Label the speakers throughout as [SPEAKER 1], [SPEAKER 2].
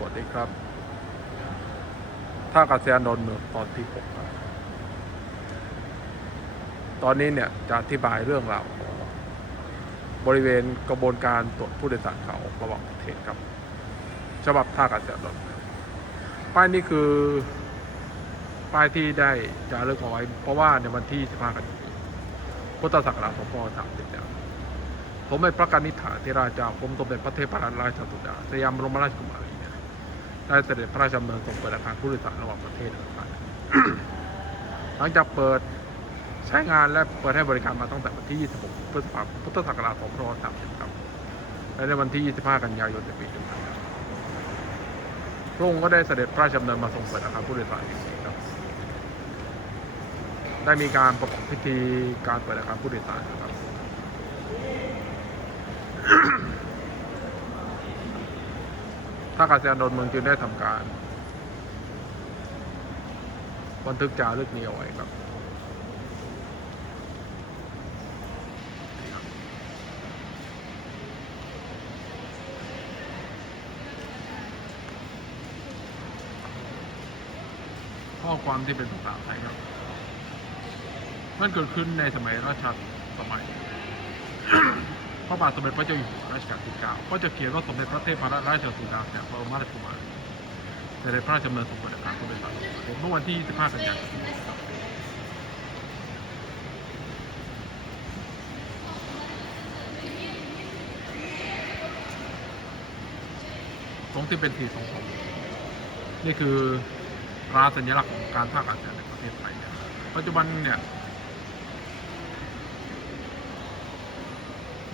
[SPEAKER 1] สวัสดีครับท่ากาศยานดอนเมืองตอนที่หกครับตอนนี้เนี่ยจะอธิบายเรื่องราวบริเวณกระบวนการตรวจผู้โดยสารเขาระหว่างประเทศครับ ฉบับท่ากาศยานดอนเมืองป้ายนี้คือป้ายที่ได้จารึกเอาไว้ เพราะว่าในวันที่15กันยายนพุทธศักราช2530เนี่ยผมเป็นพระกนิษฐาธิราชาผมสมเด็จพระเทพรัตนราชสุดาสยามรมราชกุมารี ได้เสด็จพระราชดำเนินทรงเปิดอาคารผู้โดยสารระหว่างประเทศครับหลังจากเปิดใช้งานและเปิดให้บริการมาตั้งแต่วันที่ 26 พฤษภาคม พุทธศักราช2530ครับและในวันที่ 25 กันยายนปีนี้ครับพระองค์ก็ได้เสด็จพระราชดำเนินมาทรงเปิดอาคารผู้โดยสารครับ ได้มีการประกอบพิธีการเปิดอาคารผู้โดยสารนะครับ ท่าอากาศยานดอนเมืองจึงได้ทำการ บันทึกจารึกนี้เอาไว้ครับนี่ครับข้อความที่เป็นภาษาไทยครับ มันเกิดขึ้นในสมัยราชสมัย พระบาทสมเด็จพระเจ้าอยู่หัวรัชกาลที่9ก็จะเขียนว่าสมเด็จพระเทพรัตนราชสุดาสยามบรมราชกุมารเสด็จพระราชดำเนินทรงเปิดอาคารผู้โดยสารเมื่อวันที่ 25 กันยายนตรงที่เป็นสีทองผมนี่คือตราสัญลักษณ์ของการท่าอากาศยานในประเทศไทยเนี่ยปัจจุบันเนี่ย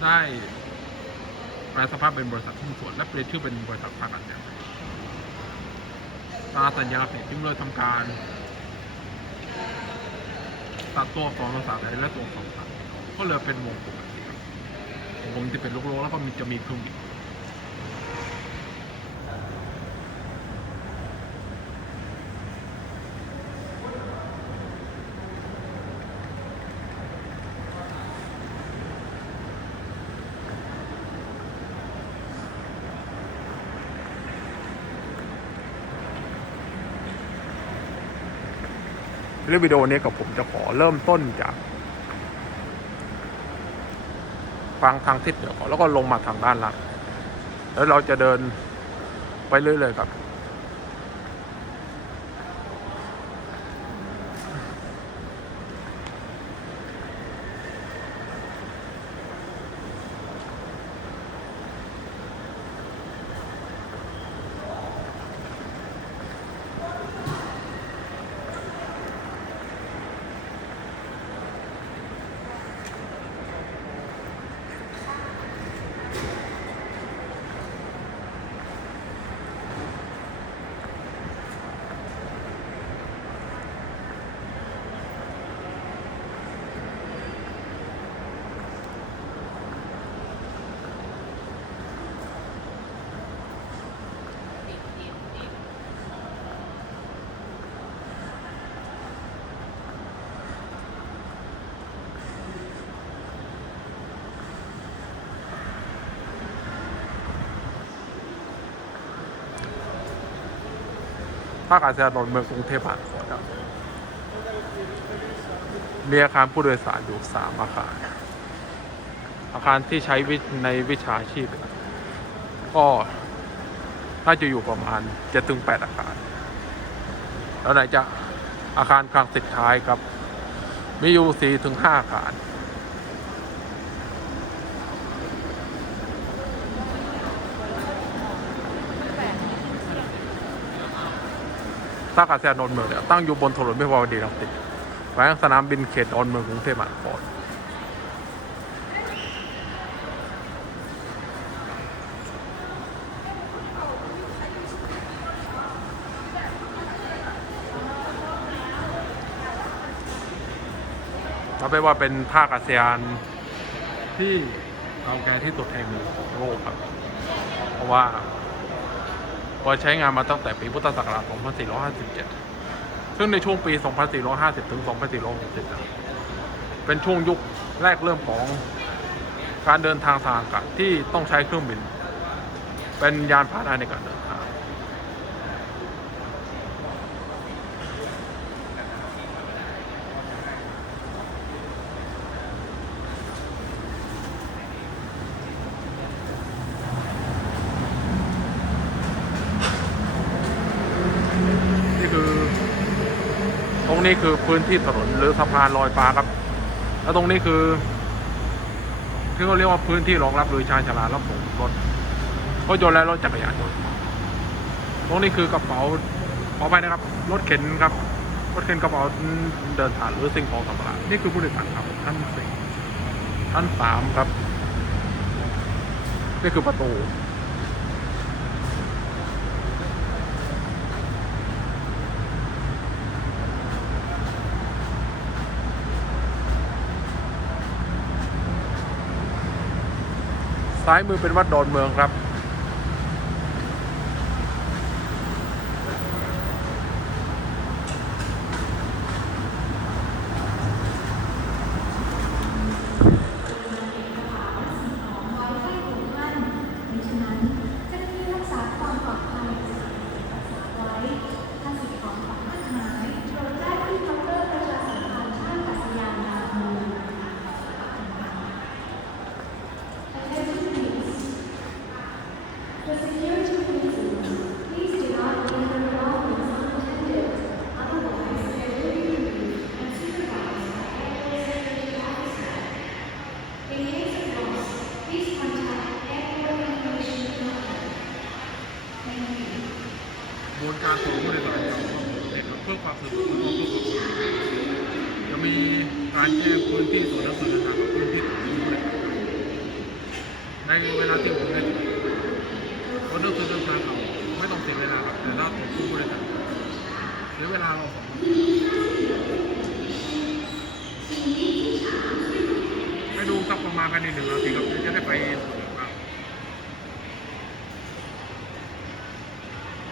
[SPEAKER 1] ได้แปลสภาพเป็นบริษัทหุ้นส่วน และเปลี่ยนชื่อเป็นบริษัทภาคการเงินตราสัญญาเนี่ยจึงเลยทำการตัดตัวของภาษาไทยและตัวของภาษาก็เลยเป็นวงกลมวงกลมที่เป็นลูกๆแล้วก็มีจะมีเครื่องบิน ในวิดีโอนี้กับผมจะขอเริ่มต้นจากฟังทางทิศเหนือก่อนแล้วก็ลงมาทางด้านล่างแล้วเราจะเดินไปเรื่อยๆครับาคอาเซียนนท์เมืองกรุงเทพมหานครครับมีอาคารผู้โดยสารอยู่สามอาคาร อาคารที่ใช้วิในวิชาชีพก็น่าจะอยู่ประมาณเจ็ดถึงแปดอาคาร แล้วไหนจะอาคารคลังสินค้าครับ มีอยู่สี่ถึงห้าอาคาร ท่าอากาศยานดอนเมืองเนี่ยตั้งอยู่บนถนนวิภาวดีรังสิตแขวงสนามบินเขตดอนเมืองกรุงเทพมหานครนับไปนว่าเป็นท่าอากาศยานที่เก่าแก่ที่สุดแห่งหนึ่งของโลกครับ เพราะว่า พอใช้งานมาตั้งแต่ปีพุทธศักราช 2457 ซึ่งในช่วงปี 2450 ถึง 2460 เป็นช่วงยุคแรกเริ่มของการเดินทางทางอากาศที่ต้องใช้เครื่องบิน เป็นยานพาหนะในการเดินทาง นี้คือพื้นที่ถนนหรือสะพานลอยฟ้าครับ แล้วตรงนี้คือที่เขาเรียกว่าพื้นที่รองรับโดยชานชลารับส่งรถรถยนต์และรถจักรยานยนต์ตรงนี้คือกระเป๋าขอไปนะครับ รถเข็นครับ รถเข็นกระเป๋าเดินทางหรือสิ่งของสัมภาระนี่คือผู้โดยสารครับท่านสี่ท่านสามครับ นี่คือประตู ซ้ายมือเป็นวัดดอนเมืองครับ
[SPEAKER 2] เจ้าหน้าที่รักษาความปลอดภัยไว้ถ้าสิ่งของของท่านหายโปรดแจ้งที่เคาน์เตอร์ประชาสัมพันธ์ท่าอากาศยานดาวเมือง Attention please. The security reasons, please do not leave your belongings unattended. Otherwise, they will be removed and supervised by airport security officer. In case of loss, please contact Airport Information Department. Thank you.
[SPEAKER 1] บนการส่งผู้โดยสารจากทั่วประเทศครับเพื่อความสะดวกและความรวดเร็วจะมีการแจ้งพื้นที่ส่วนหนังสือเดินทางกับพื้นที่ส่วนผู้โดยสารในเวลาที่ผมได้ถึงรถหนังสือเดินทางเราไม่ต้องเสียเวลาครับแต่ถ้าตรวจผู้โดยสารเสียเวลาเราสองนาทีไปดูสักประมาณกั นิดหนึ่งเราถึงจะได้ไป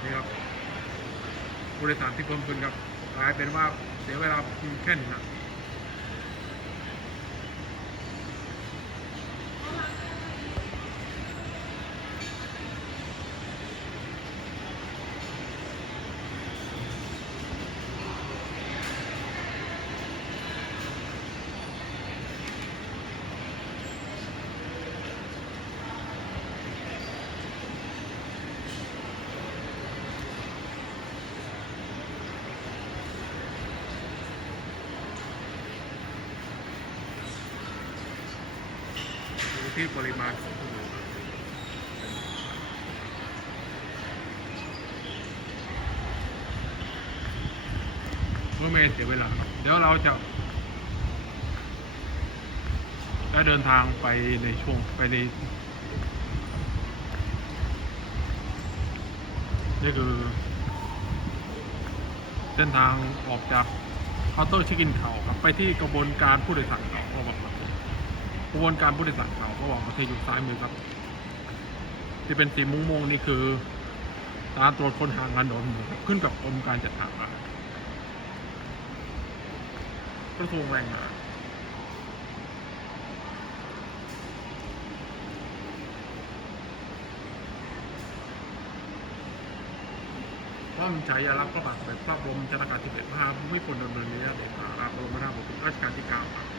[SPEAKER 1] นี่ครับผู้โดยสารที่เพิ่มขึ้นครับกลายเป็นว่าเสียเวลาเพียงแค่หนึ่งนะ ที่ปริมาณของผู้โดยสารเพื่อไม่เสียเวลาเดี๋ยวเราจะได้เดินทางไปในช่วงไปในนี่คือ เส้นทางออกจากเคาน์เตอร์เช็คอินเขาครับไปที่กระบวนการผู้โดยสารเขาระหว่างประ เทศกระบวนการผู้โดยสารเขาระหว่างประเทศอยู่ซ้ายมือครับ ที่เป็นสีม่วงๆนี่คือการตรวจคนหางานโดนขึ้นกับกรมการจัดหางานกระทรวงแรงงานป้อมฉายาลักษณ์พระบาทสมเด็จพระบรมชนกาธิเบศรมหาภูมิพลอดุลยเดชมหาราชบรมนาถบพิตรรัชกาลที่เก้าครับ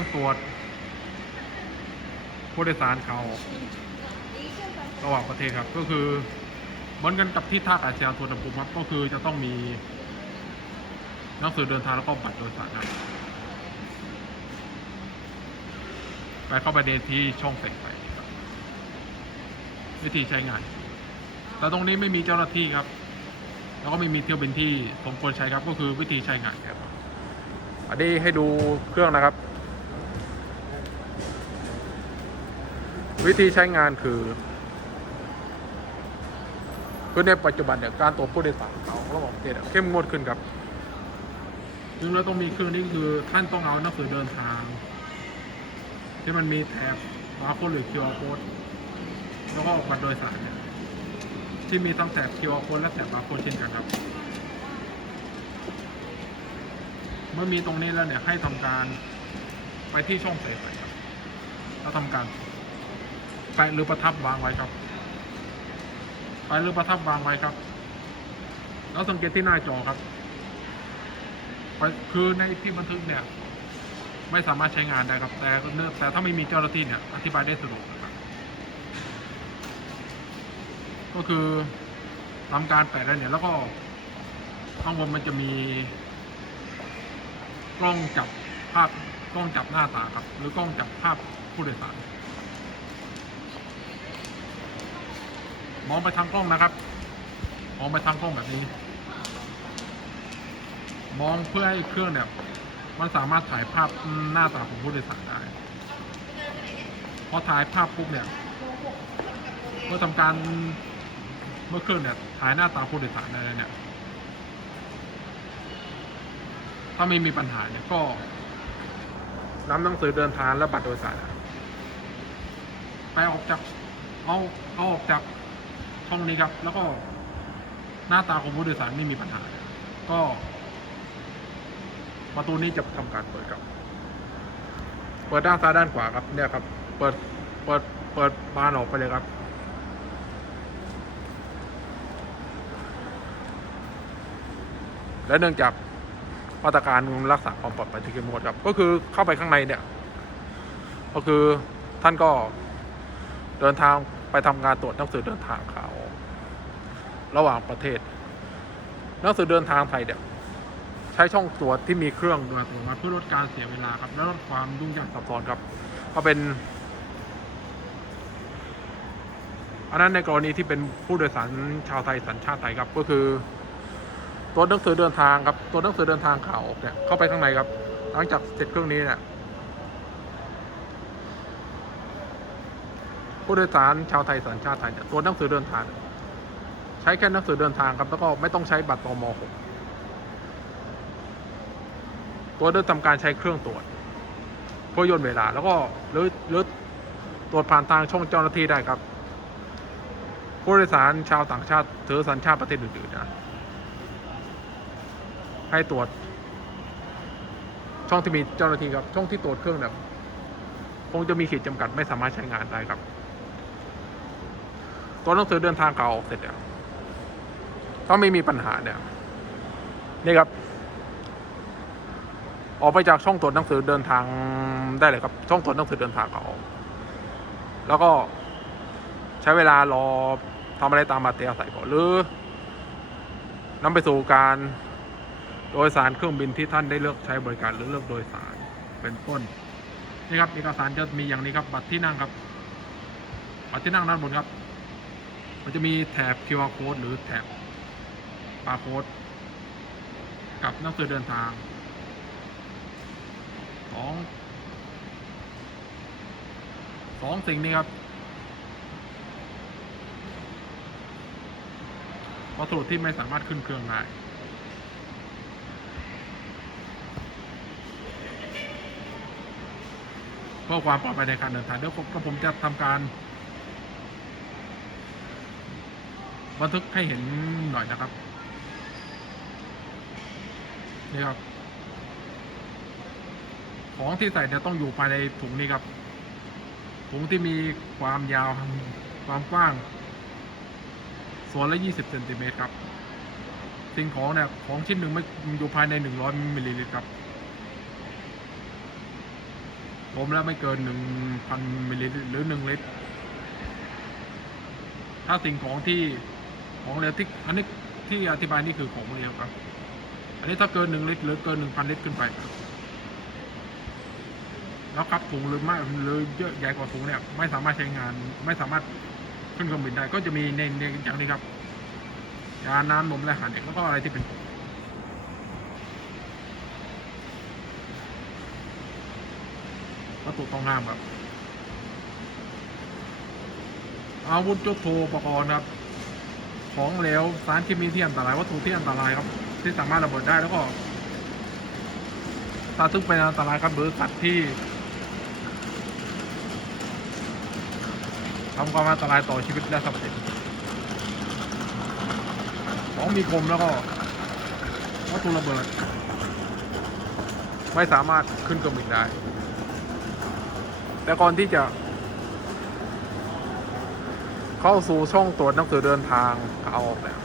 [SPEAKER 1] เครื่องตรวจผู้โดยสารเขาระหว่างประเทศครับ ก็คือเหมือนกันกับที่ท่าอากาศยานสุวรรณภูมิครับก็คือจะต้องมีหนังสือเดินทางแล้วก็บัตรโดยสารครับไปเข้าไปในที่ช่องเสกไปครับวิธีใช้งานแต่ตรงนี้ไม่มีเจ้าหน้าที่ครับ แล้วก็ไม่มีเที่ยวบินที่สมควรใช้ครับ ก็คือวิธีใช้งานครับอันนี้ให้ดูเครื่องนะครับ วิธีใช้งานคือ คือในปัจจุบันเนี่ยการตรวจผู้โดยสารเขาระหว่างประเทศอะเข้มงวดขึ้นครับซึ่งเราต้องมีเครื่องนี้คือท่านต้องเอาหนังสือเดินทาง ที่มันมีแถบบาร์โค้ดหรือ QR code แล้วก็บัตรโดยสารเนี่ยที่มีทั้งแถบ QR code และแถบบาร์โค้ดเช่นกันครับ เมื่อมีตรงนี้แล้วเนี่ยให้ทำการไปที่ช่องใส่ไฟครับแล้วทำการ แปะหรือประทับวางไว้ครับไปหรือประทับวางไว้ครับ แล้วสังเกตที่หน้าจอครับไปคือในที่บันทึกเนี่ย ไม่สามารถใช้งานได้ครับ แต่เนื่องแต่ถ้าไม่มีเจ้าหน้าที่เนี่ย อธิบายได้สะดวกครับก็คือทำการแปะแล้วเนี่ย แล้วก็ข้างบนมันจะมี กล้องจับภาพกล้องจับหน้าตาครับ หรือกล้องจับภาพผู้โดยสาร มองไปทางกล้องนะครับ มองไปทางกล้องแบบนี้ มองเพื่อให้เครื่องเนี่ย มันสามารถถ่ายภาพหน้าตาของผู้โดยสารได้พอถ่ายภาพปุ๊บเนี่ยเมื่อทำการเมื่อเครื่องเนี่ยถ่ายหน้าตาผู้โดยสารได้เนี่ย ถ้าไม่มีปัญหาเนี่ยก็นำหนังสือเดินทางและบัตรโดยสารไปออกจากเอาเอาออกจาก ช่องนี้ครับ แล้วก็หน้าตาของผู้โดยสารไม่มีปัญหา ก็ ประตูนี้จะทำการเปิดครับ เปิดด้านซ้ายด้านขวาครับ เนี่ยครับ เปิด เปิด เปิดบานออกไปเลยครับ และเนื่องจากมาตรการรักษาความปลอดภัยที่เข้มงวดครับ ก็คือเข้าไปข้างในเนี่ย ก็คือท่านก็เดินทาง ไปทำงานตรวจหนังสือเดินทางเขาระหว่างประเทศหนังสือเดินทางไทยเนี่ยใช้ช่องตรวจที่มีเครื่องโดยอัตโนมัติเพื่อลดการเสียเวลาครับและลดความยุ่งยากซับซ้อนครับก็เป็น อันนั้นในกรณีที่เป็นผู้โดยสารชาวไทยสัญชาติไทยครับก็คือตัวหนังสือเดินทางครับตัวหนังสือเดินทางขาออกเนี่ยเข้าไปข้างในครับ หลังจากเสร็จเครื่องนี้เนี่ย ผู้โดยสารชาวไทยสัญชาติไทยเนี่ยตัวหนังสือเดินทาง ใช้แค่หนังสือเดินทางครับ แล้วก็ไม่ต้องใช้บัตรตม .6 ตัวเดินทำการใช้เครื่องตรวจเพื่อย่นเวลา แล้วก็หรือหรือตรวจผ่านทางช่องเจ้าหน้าที่ได้ครับ ผู้โดยสารชาวต่างชาติถือสัญชาติประเทศอื่นๆนะให้ตรวจ ช่องที่มีเจ้าหน้าที่ครับ ช่องที่ตรวจเครื่องเนี่ยคงจะมีขีดจำกัดไม่สามารถใช้งานได้ครับ ตัวหนังสือเดินทางเก่าออกเสร็จเนี่ยถ้าไม่มีปัญหาเนี่ย นี่ครับ ออกไปจากช่องตรวจหนังสือเดินทางได้เลยครับ ช่องตรวจหนังสือเดินทางเขาแล้วก็ใช้เวลารอทำอะไรตามมาเตยาใส่ก่อนหรือนำไปสู่การโดยสารเครื่องบินที่ท่านได้เลือกใช้บริการหรือเลือกโดยสารเป็นต้นนี่ครับเอกสารจะมีอย่างนี้ครับ บัตรที่นั่งครับ บัตรที่นั่งด้านบนครับ มันจะมีแถบ QR code หรือแถบบาร์โค้ดกับหนังสือเดินทางสองสองสิ่งนี้ครับวัสดุที่ไม่สามารถขึ้นเครื่องได้เพื่อความปลอดภัยในการเดินทางเดี๋ยวผมก็ผมจะทำการ บันทึกให้เห็นหน่อยนะครับ นี่ครับ ของที่ใส่เนี่ยต้องอยู่ภายในถุงนี้ครับ ถุงที่มีความยาวความกว้าง ส่วนละ 20เซนติเมตรครับ สิ่งของเนี่ยของชิ้นหนึ่งไม่อยู่ภายใน 100มิลลิลิตรครับผมแล้วไม่เกิน 1,000มิลลิลิตรหรือ 1 ลิตร ถ้าสิ่งของที่ ของเหลวที่อันนี้ที่อธิบายนี่คือของเหลวครับ อันนี้ถ้าเกิน1ลิตรหรือเกิน1,000ลิตรขึ้นไปครับแล้วครับถุงหรือไม่หรือเยอะใหญ่กว่าถุงเนี่ยไม่สามารถใช้งานไม่สามารถขึ้นเครื่องบินได้ก็จะมีในในอย่างนี้ครับยาน้ำนมและอาหารเด็กแล้วก็อะไรที่เป็นผงวัตถุต้องห้ามครับอาวุธยุทโธปกรณ์ครับ ของเหลวสารเคมีที่อันตรายวัตถุที่อันตรายครับ ที่สามารถระเบิดได้แล้วก็ถ้าซึ่งเป็นอันตรายครับหรือสัตว์ที่ทำความอันตรายต่อชีวิตและทรัพย์สินของมีคมแล้วก็วัตถุระเบิด ไม่สามารถขึ้นเครื่องบินได้ แต่ก่อนที่จะ เข้าสู่ช่องตรวจหนังสือเดินทางขาออกแล้ว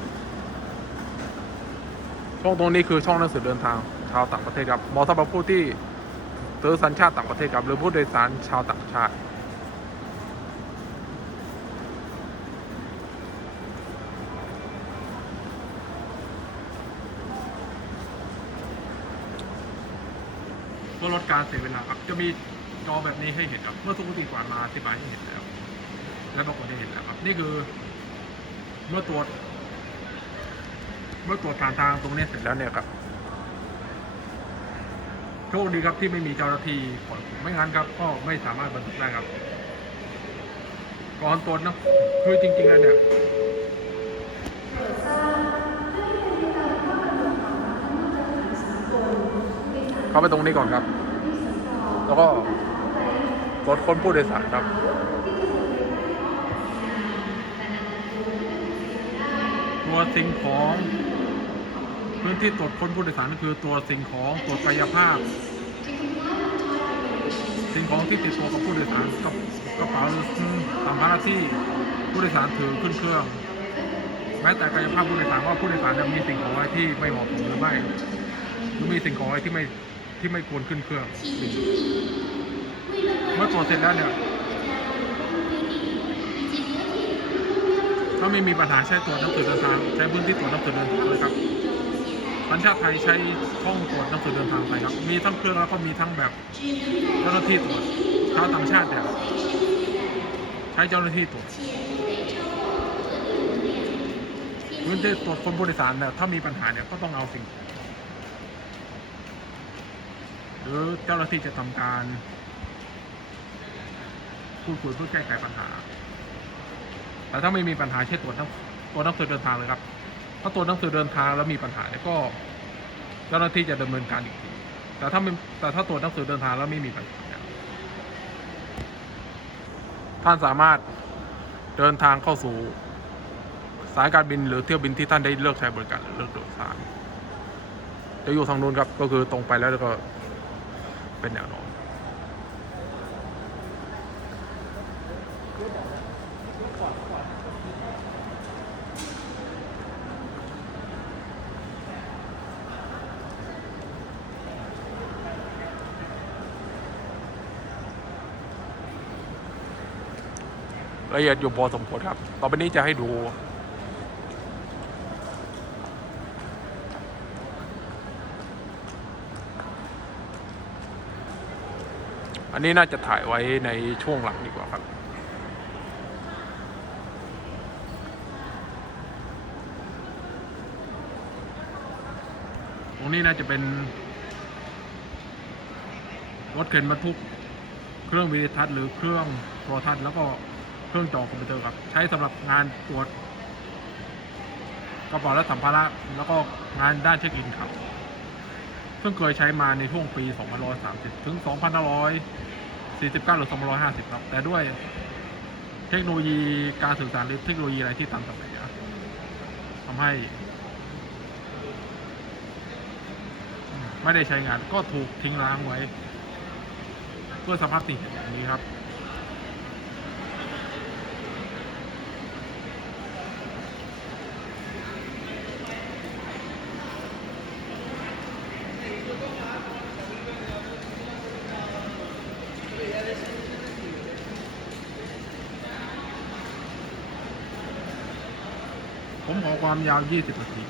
[SPEAKER 1] ช่องตรงนี้คือช่องหนังสือเดินทางชาวต่างประเทศครับเหมาะสำหรับผู้ที่ซื้อสัญชาติต่างประเทศครับหรือผู้โดยสารชาวต่างชาติเพื่อลดการเสียเวลาครับจะมีจอแบบนี้ให้เห็นครับ เมื่อทุกทีก่อนมาอธิบายให้เห็นแล้ว และบางคนได้เห็นแล้วครับ นี่คือ เมื่อตรวจ เมื่อตรวจการทางตรงนี้เสร็จแล้วเนี่ยครับโชคดีครับที่ไม่มีเจ้าหน้าที่ไม่งั้นครับ ก็ไม่สามารถบันทึกได้ครับก่อนตรวจนะคือจริง ๆ แล้วเนี่ยเข้าไปตรงนี้ก่อนครับ แล้วก็ตรวจค้นผู้โดยสารครับ ตัวสิ่งของพื้นที่ตรวจค้นผู้โดยสารก็คือตัวสิ่งของตรวจกายภาพ สิ่งของที่ติดตัวกับผู้โดยสารกับกระเป๋าหรือสัมภาระที่ผู้โดยสารถือขึ้นเครื่องแม้แต่กายภาพผู้โดยสารว่าผู้โดยสารเนี่ยมีสิ่งของอะไรที่ไม่เหมาะสมหรือไม่หรือมีสิ่งของอะไรที่ไม่ที่ไม่ควรขึ้นเครื่อง เมื่อตรวจเสร็จแล้วเนี่ย ถ้าไม่มีปัญหาใช้ตรวจนังสือเดินทางใช้พื้นที่ตรวจนังสือเดินทางเลยครับสัญชาติไทยใช้ช่องตรวจนังสือเดินทางไปครับ มีทั้งเครื่องแล้วก็มีทั้งแบบเจ้าหน้าที่ตรวจชาวต่างชาติเนี่ยใช้เจ้าหน้าที่ตรวจพื้นที่ตรวจคนผู้โดยสารเนี่ยถ้ามีปัญหาเนี่ยก็ต้องเอาสิ่งหรือเจ้าหน้าที่จะทำการพูดคุยเพื่อแก้ไขปัญหา แต่ถ้าไม่มีปัญหาใช้ตัวจหนังตัวหนังสือเดินทางเลยครับ ถ้าตัวหนังสือเดินทางแล้วมีปัญหาเนี่ยก็เจ้าหน้าที่จะดำเนินการอีกที แต่ถ้าไม่แต่ถ้าตัวหนังสือเดินทางแล้วไม่มีปัญหาท่านสามารถเดินทางเข้าสู่สายการบินหรือเที่ยวบินที่ท่านได้เลือกใช้บริการหรือเลือกโดยสารจะอยู่ทางนู้นครับ ก็คือตรงไปแล้วก็เป็นแนวนอน ละเอียดอยู่พอสมควรครับ ต่อไปนี้จะให้ดู อันนี้น่าจะถ่ายไว้ในช่วงหลังดีกว่าครับตรงนี้น่าจะเป็นรถเข็นบรรทุก เครื่องวิดีทัศน์หรือเครื่องโทรทัศน์แล้วก็ เครื่องจอคอมพิวเตอร์ครับ ใช้สำหรับงานตรวจกระเป๋าและสัมภาระแล้วก็งานด้านเช็คอินครับ ซึ่งเคยใช้มาในช่วงปี 2530 ถึง 2549 หรือ 2550 ครับ แต่ด้วยเทคโนโลยีการสื่อสารหรือเทคโนโลยีอะไรที่ตันสมัยทำให้ ไม่ได้ใช้งานก็ถูกทิ้งร้างไว้ เพื่อสภาพสิ่งอย่างนี้ครับ ผมขอความยาว 20นาที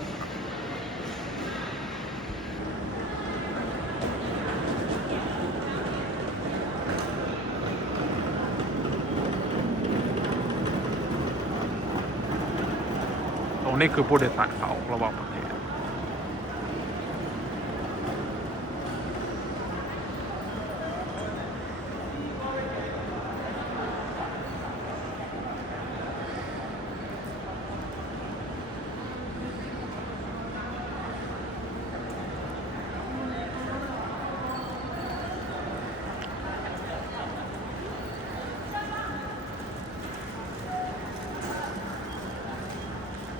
[SPEAKER 1] ตรงนี้คือผู้โดยสารเขาระหว่างประเทศ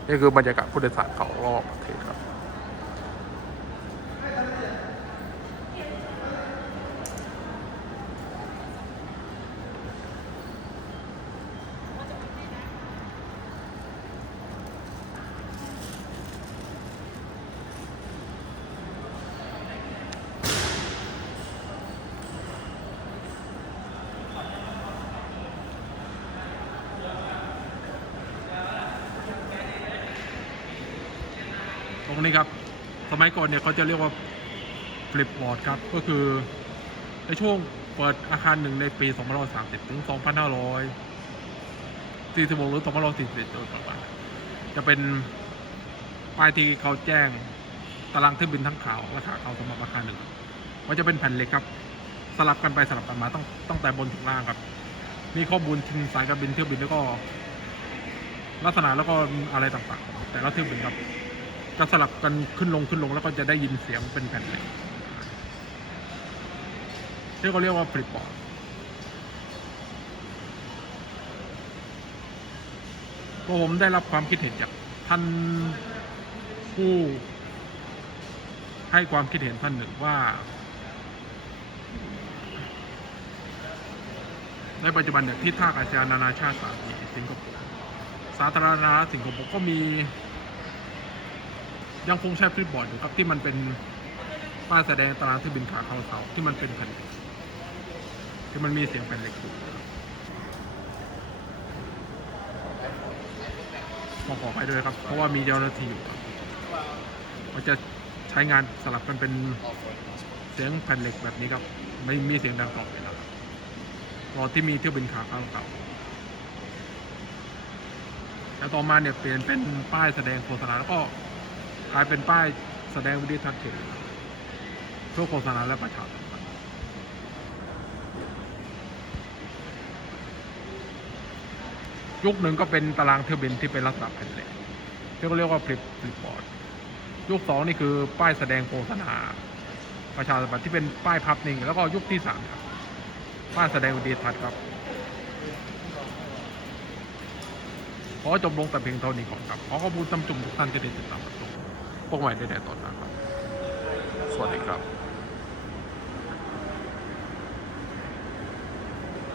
[SPEAKER 1] นี่คือบรรยากาศผู้โดยสารเขารอบประเทศครับ ตรงนี้ครับ สมัยก่อนเนี่ยเขาจะเรียกว่าฟลิปบอร์ดครับ ก็คือในช่วงเปิดอาคารหนึ่งในปี2530 ถึง 2546 หรือ 2541โดยประมาณจะเป็นป้ายที่เขาแจ้งตารางเที่ยวบินทั้งขาวและขาขาวสำหรับอาคารหนึ่งมันจะเป็นแผ่นเหล็กครับ สลับกันไปสลับกันมาตั้งตั้งแต่บนถึงล่างครับ มีข้อมูลถึงสายการบินเที่ยวบินแล้วก็ ลักษณะแล้วก็อะไรต่างๆ แต่ละเที่ยวบินครับ จะสลับกันขึ้นลงขึ้นลงแล้วก็จะได้ยินเสียงเป็นแผ่นเล็กที่เขาเรียกว่าฟลิปบอร์ดก็ผมได้รับความคิดเห็นจากท่านผู้ให้ความคิดเห็นท่านหนึ่งว่า ในปัจจุบันเนี่ยที่ท่าอากาศยานนานาชาติสาธารสิงคโปร์สาธารณรัฐสิงคโปร์ก็มี ยังคงใช้ฟลิปบอร์ดอยู่ครับที่มันเป็นป้ายแสดงตารางที่บินขาเข้าเสาที่มันเป็นแผ่นที่มันมีเสียงแผ่นเหล็กอยู่ต้อขอไปด้วยครับ เพราะว่ามีเจ้าหน้าที่อยู่มันจะใช้งานสลับกันเป็นเสียงแผ่นเหล็กแบบนี้ครับ ไม่มีเสียงดังตลอดเวลารอที่มีเที่ยวบินขาเข้าเก่าแล้วต่อมาเนี่ยเปลี่ยนเป็นป้ายแสดงโฆษณาแล้วก็ กลายเป็นป้ายแสดงวิดีทัศน์เฉยเพื่อโฆษณาและประชาสัมพันธ์ยุคหนึ่งก็เป็นตารางเที่ยวบินที่เป็นลักษณะแผ่นเหล็กที่เขาเรียกว่าฟลิปฟลิปบอร์ดยุคสองนี่คือป้ายแสดงโฆษณาประชาสัมพันธ์ที่เป็นป้ายพับนิ่งแล้วก็ยุคที่สามครับป้ายแสดงวิดีทัศน์ครับขอจบลงแต่เพียงเท่านี้ก่อนครับ ขอขอบคุณตำจุ่มทุกท่านที่ได้ติดตามรับชม พวกใหม่ได้ในตอนหน้าครับ สวัสดีครับ